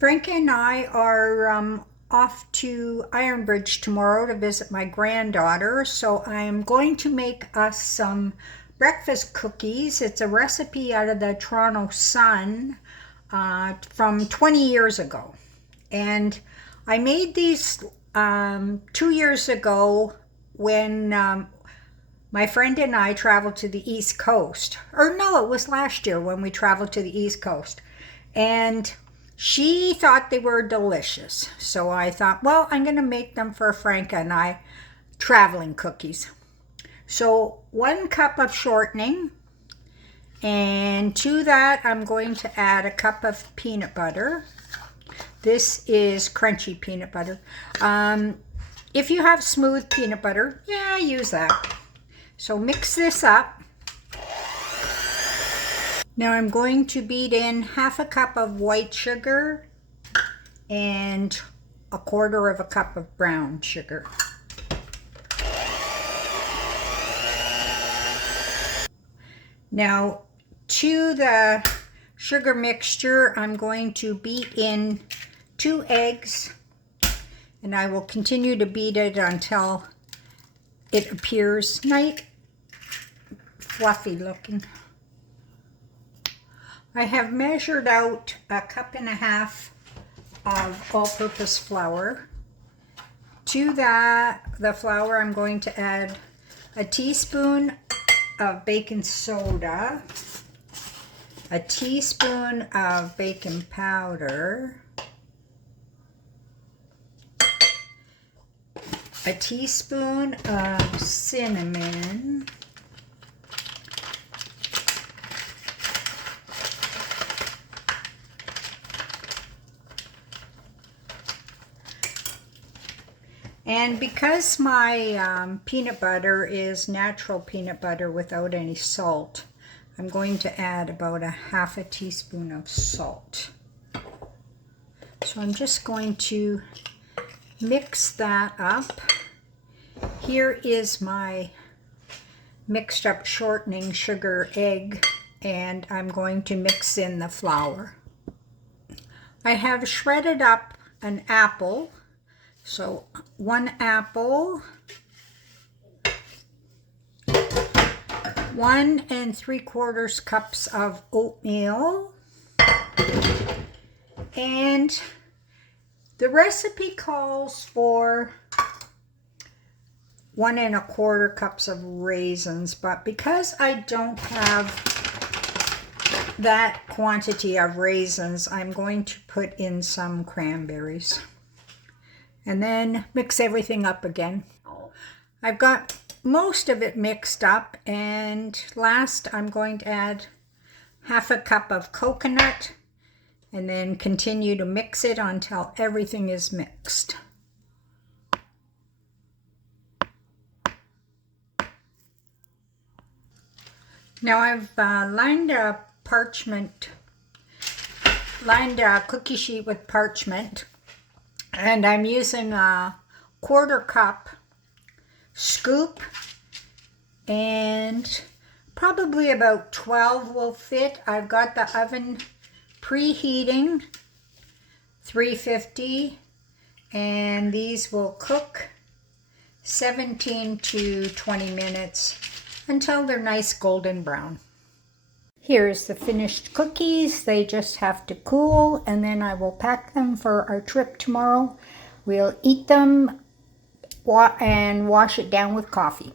Frank and I are off to Ironbridge tomorrow to visit my granddaughter, so I'm going to make us some breakfast cookies. It's a recipe out of the Toronto Sun from 20 years ago. And I made these 2 years ago when my friend and I traveled to the East Coast. Or no, it was last year when we traveled to the East Coast. And she thought they were delicious. So I thought, well, I'm going to make them for Franca and I, traveling cookies. So 1 cup of shortening. And to that, I'm going to add a cup of peanut butter. This is crunchy peanut butter. If you have smooth peanut butter, yeah, use that. So mix this up. Now I'm going to beat in 1/2 cup of white sugar and 1/4 cup of brown sugar. Now to the sugar mixture, I'm going to beat in 2 eggs, and I will continue to beat it until it appears nice, fluffy looking. I have measured out 1.5 cups of all-purpose flour. To the flour, I'm going to add a teaspoon of baking soda, a teaspoon of baking powder, a teaspoon of cinnamon, and because my peanut butter is natural peanut butter without any salt, I'm going to add about 1/2 teaspoon of salt. So I'm just going to mix that up. Here is my mixed up shortening, sugar, egg, and I'm going to mix in the flour. I have shredded up an apple. So 1 apple, 1 3/4 cups of oatmeal, and the recipe calls for 1 1/4 cups of raisins, but because I don't have that quantity of raisins, I'm going to put in some cranberries. And then mix everything up again. I've got most of it mixed up, and last I'm going to add 1/2 cup of coconut and then continue to mix it until everything is mixed. Now I've lined a cookie sheet with parchment. And I'm using a 1/4 cup scoop, and probably about 12 will fit. I've got the oven preheating 350, and these will cook 17 to 20 minutes until they're nice golden brown. Here's the finished cookies. They just have to cool, and then I will pack them for our trip tomorrow. We'll eat them and wash it down with coffee.